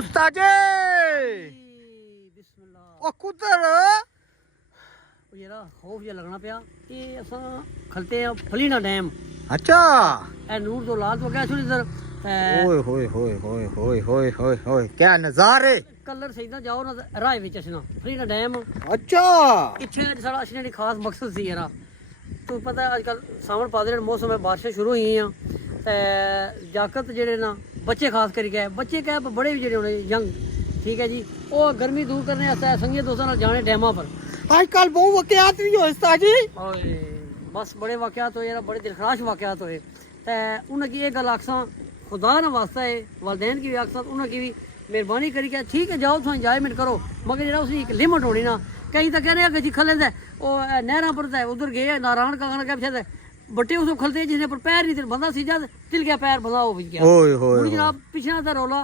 उस्ताद ओ कुदर यार खौफ जिहा लगना पिया कि असां खलते आ फलीना डैम। अच्छा ए नूर तो लाल तो क्या सुन इधर ओए होए होए होए होए होए होए होए क्या नजारे कलर सही ना जाओ ना राह विच असना फलीना डैम। अच्छा इत्थे साड़ा असने दी खास मकसद सी यार तू पता है आजकल सावन पादरे मौसम है बारिशां शुरू हुई हैं ते जाकत जेड़े ना बच्चे खास करी गए बच्चे क्या बड़े भी जेड़े होने यंग ठीक है जी वो गर्मी दूर करने आस्ते संगी दोस्तों नाल जाने डैमां पर। आजकल बहुत वाकयात भी होए उस्ताद जी ओए बस बड़े वाकयात होए यार बड़े दिलखराश वाकयात होए ते उन्हें की ये गल आखसां खुदा ना वास्ता है वालदैन की भी आखसां उन्हें की भी मेहरबानी करी के ठीक है जाओ तुम इंजॉयमेंट करो मगर जेड़ा उसकी एक लिमिट होनी ना कई तो कह रहे हैं कि जी खले दे नहरां पर उधर गए नारायण कागन के पीछे बट्टे उस खलते जिसने पर पैर नहीं बंदा सी जा तिल गया पैर बंदा हो गया ओए होए जनाब पिछड़ा दा रौला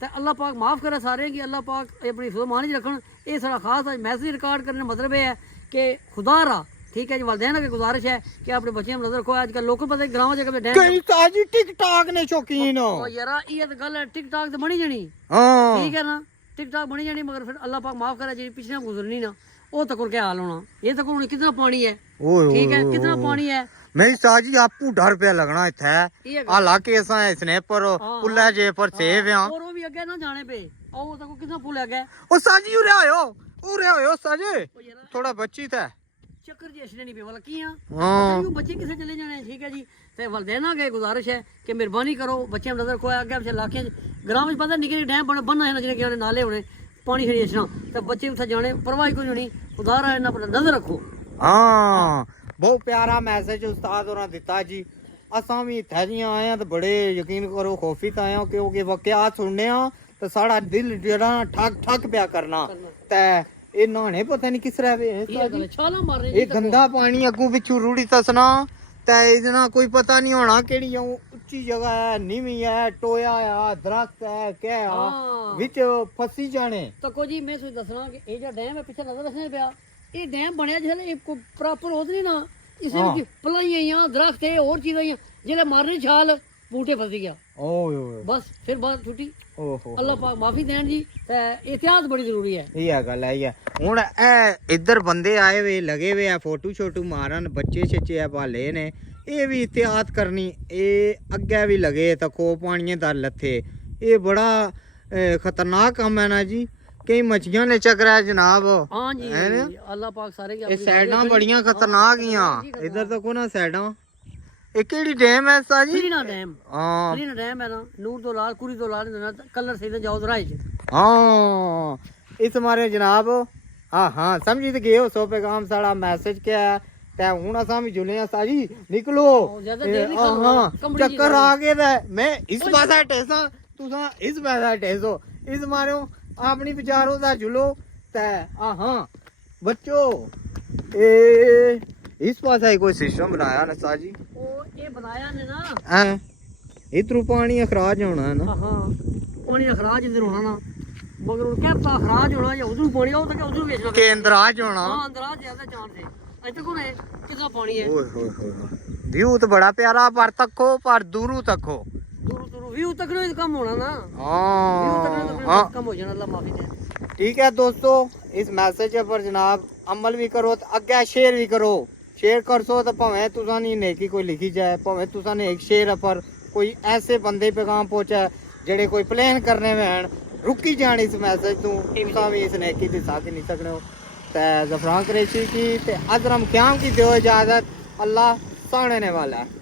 ते अल्लाह पाक माफ करे सारे की अल्लाह पाक अपनी फरमान च रखन ये सारा खास मैसेज रिकॉर्ड करने मतलब ये है कि खुदा रा ठीक है जी वालदैन की गुजारिश है कि अपने बच्चों में नजर रखो आजकल लोग पता गांव जगह डैम कई ताजी टिकटॉक ने शौकीन हो ओ यार ये तो गल है टिकटॉक तो बनी जानी हां ठीक है ना टिकटॉक बनी जानी मगर फिर अल्लाह पाक माफ करे जी पिछड़ा गुजरनी ना वो तक क्या हाल होना ये तक कितना पानी है ठीक है कितना पानी है मैं साजी आपू डर पे लगना इथे हालांकि असा स्नैपर पुल्ला जे पर सेव हां और वो भी अगे ना जाने पे ओ तक कितना पुल है ओ साजी उरे आयो साजी थोड़ा बच्ची था चक्कर जी असने नहीं पे वाला की हां बच्चे किसे चले जाने ठीक है जी ते वालदैन के गुजारिश है कि मेहरबानी करो बच्चे में नजर रखो आगे पीछे इलाके ग्राम में पता निके डैम बनना है ना जिन्हें नाले होने पानी खड़ी असना ते बच्चे उठा जाने परवाह कोई नहीं खुदा रा इन्ना पर नजर रखो। हां बहुत प्यारा मैसेज उस्ताद होना दिता जी असां भी इत्थे जियां आए तो बड़े यकीन करो खौफित आए क्योंकि वाकयात सुनने तो साड़ा दिल जेड़ा ठक ठक पिया करना ते ये नहाने पता नहीं किस रहे ये गंदा पानी अगू पिछू रूड़ी तसना ते इतना कोई पता नहीं होना केड़ी उच्ची जगह है नीवी है टोया है दरख्त है क्या है विच फसी जाने तो को जी मैं सोच दसना कि ये जो डैम है पीछे नजर रखने पिया ये डैम बनया जिसले प्रॉपर होत नहीं ना इसमें पलाइयां दरख्त है और चीजें जिसले मारने छाल बूटे फस गया ओए बस फिर बात छुट्टी ओहो अल्लाह पाक माफी देन जी एहतियात बड़ी जरूरी है ये गल है हुन ए इधर बंदे आए हुए लगे हुए है फोटो शोटू मारन बच्चे छच्चे है भाले ने ये भी एहतियात करनी ये अगे भी लगे तको पानी दर लथे ये बड़ा खतरनाक काम है ना जी कई मछलियां ने चक्कर है जनाब। हां जी अल्लाह पाक सारे की ये साइडां बड़ियां खतरनाक हियां इधर तको ना साइडां ये केड़ी डैम है साजी फलीना डैम हां फलीना डैम है ना नूर तो लाल कुरी तो लाल कलर सही ना जाओ राह हां इस मारे जनाब हां हां समझी तो गए हो सो पैगाम साड़ा मैसेज क्या है ते हुन असां भी जुले साजी निकलो हां चक्कर आ गए मैं इस पासा टेसा तुसा इस पासा टेसो इस मारो अपनी विचारों दा झुलो ते हां बच्चो ए इस पासा कोई सिस्टम बनाया ना साजी ओ ये बनाया ने ना हां इधर पानी अखराज होना है ना हां पानी अखराज इधर होना ना मगर क्या पता अखराज होना या उधर पानी हो तो उधर बेचना के अंदराज होना हां अंदराज ज्यादा चांस है इधर कौन है कितना पानी है ओए होए होए व्यू तो बड़ा प्यारा पर तको पर दूरू तको दूर व्यू तक नो कम होना ना व्यू तक कम हो जाना अल्लाह माफी दे। ठीक है दोस्तों इस मैसेज पर जनाब अमल भी करो तो अगे शेयर भी करो शेयर कर सो तो भावें तुसा नहीं नेकी कोई लिखी जाए भावें तुसा ने एक शेयर पर कोई ऐसे बंदे पैगाम पहुंचा जेड़े कोई प्लान करने में रुकी जानी इस मैसेज तू तुसा भी इस नेकी दी साथ नहीं सकने हो ते ज़फरान कुरैशी की ते अज़रम क़याम की दो इजाजत अल्लाह साने वाला है।